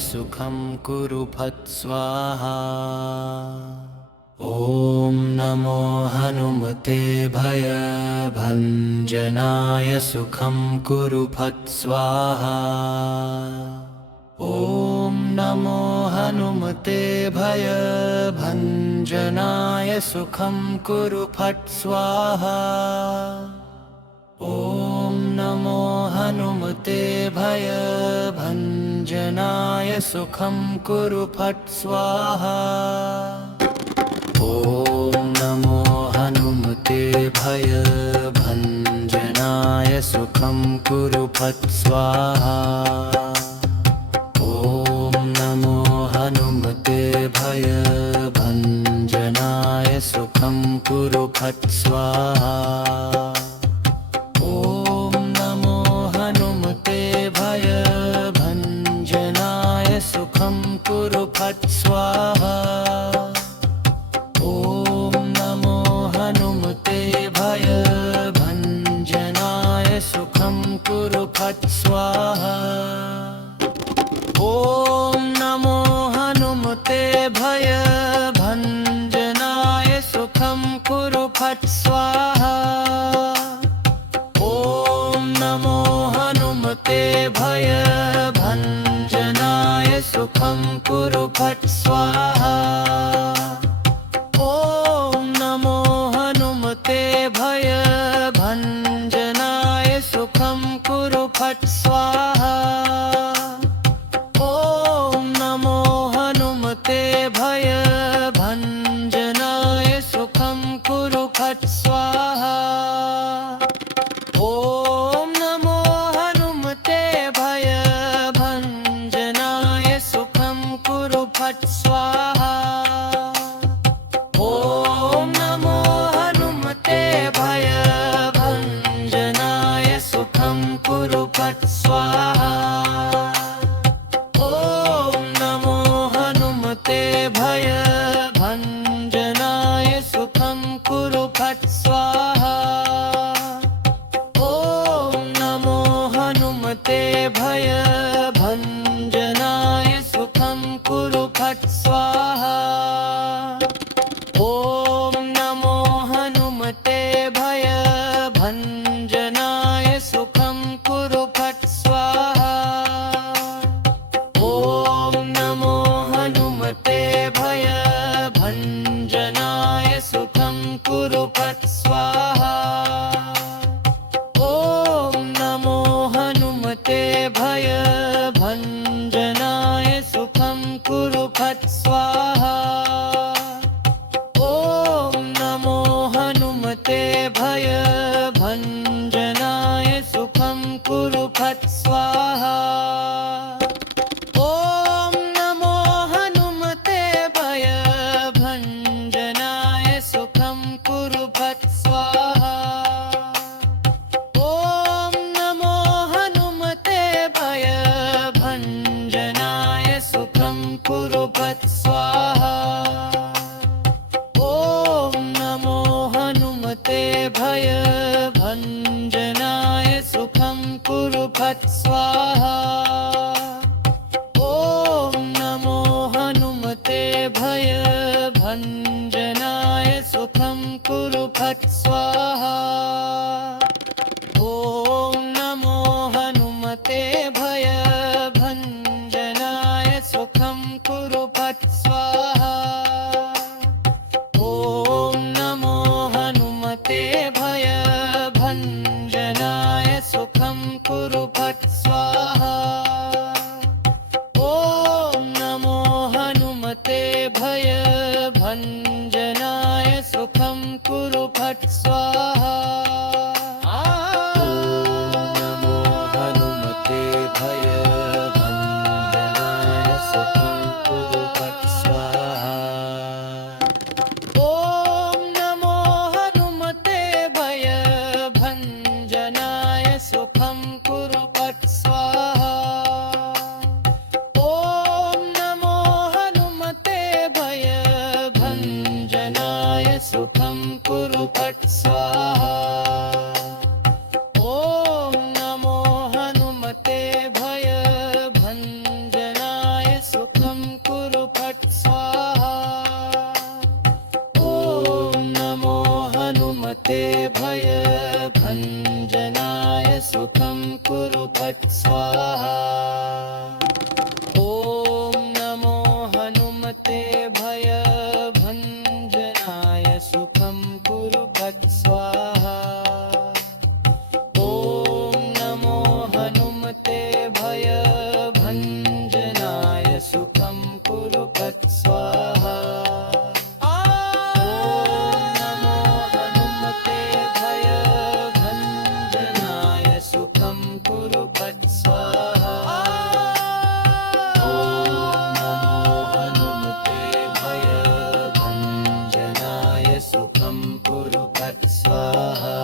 सुखं कुरु फट् स्वाहा। ॐ नमो हनुमते भयभञ्जनाय सुखं कुरु फट् स्वाहा। ॐ नमो हनुमते भयभञ्जनाय सुखं कुरु फट् स्वाहा। ॐ नमो हनुमते भयभञ्जनाय सुखं कुरु फट् स्वाहा। ॐ नमो हनुमते भयभञ्जनाय सुखं कुरु फट् स्वाहा। ॐ नमो हनुमते भयभञ्जनाय सुखं कुरु फट् स्वाहा। ॐ नमो हनुमते भयभञ्जनाय सुखं कुरु फट् स्वाहा। ॐ नमो हनुमते भयभञ्जनाय सुखं कुरु फट् स्वाहा। ॐ नमो हनुमते भयभञ्जनाय सुखं कुरु फट् स्वाहा। ॐ नमो हनुमते भयभञ्जनाय सुखं कुरु फट् स्वाहा। ॐ नमो हनुमते भयभञ्जनाय सुखं कुरु फट् स्वाहा। ॐ नमो हनुमते भयभञ्जनाय सुखं कुरु फट् स्वाहा। ॐ नमो हनुमते भयभञ्जनाय सुखं कुरु फट् स्वाहा। ॐ नमो हनुमते भयभञ्जनाय सुखं कुरु फट् स्वाहा। ॐ नमो हनुमते भयभञ्जनाय सुखं कुरु फट् स्वाहा। ॐ नमो हनुमते भयभञ्जनाय सुखं कुरु फट् स्वाहा। ॐ नमो हनुमते भयभञ्जनाय सुखं कुरु फट् स्वाहा। ॐ नमो हनुमते भयभञ्जनाय सुखं कुरु फट् स्वाहा। ॐ नमो हनुमते भयभञ्जनाय सुखं कुरु फट् स्वाहा। ॐ नमो हनुमते भयभञ्जनाय सुखं कुरु फट् स्वाहा। ॐ नमो हनुमते भयभञ्जनाय सुखं कुरु फट् स्वाहा। ॐ नमो हनुमते भयभञ्जनाय सुखं कुरु फट् स्वाहा। ॐ नमो हनुमते भयभञ्जनाय सुखं कुरु फट् स्वाहा। ॐ नमो हनुमते भयभञ्जनाय सुखं कुरु फट् स्वाहा। ॐ नमो हनुमते भयभञ्जनाय सुखं कुरु फट् स्वाहा। ॐ नमो हनुमते भयभञ्जनाय सुखं कुरु फट् स्वाहा। ॐ नमो हनुमते भयभञ्जनाय सुखं कुरु फट् स्वाहा। नमो हनुमते भयभञ्जनाय सुखं कुरु फट् स्वाहा। ॐ नमो हनुमते भयभञ्जनाय सुखं कुरु फट् स्वाहा। ॐ नमो हनुमते भयभञ्जनाय सुखं कुरु फट् स्वाहा। ॐ नमो हनुमते भयभञ्जनाय हनुमते भयभञ्जनाय सुखं कुरु फट् स्वाहा। ॐ नमो हनुमते भयभञ्जनाय सुखं कुरु फट् स्वाहा। ॐ नमो हनुमते भयभञ्जनाय सुखं कुरु फट् स्वाहा। ॐ नमो हनुमते भयभञ्जनाय सुखं कुरु फट् स्वाहा। ॐ नमो हनुमते भयभञ्जनाय सुखं कुरु फट् स्वाहा।